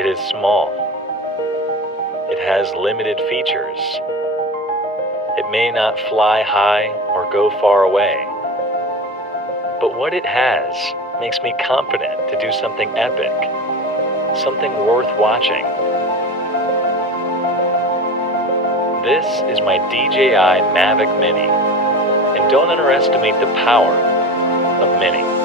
It is small. It has limited features. It may not fly high or go far away. But what it has makes me confident to do something epic, something worth watching. This is my DJI Mavic Mini, and don't underestimate the power of Mini.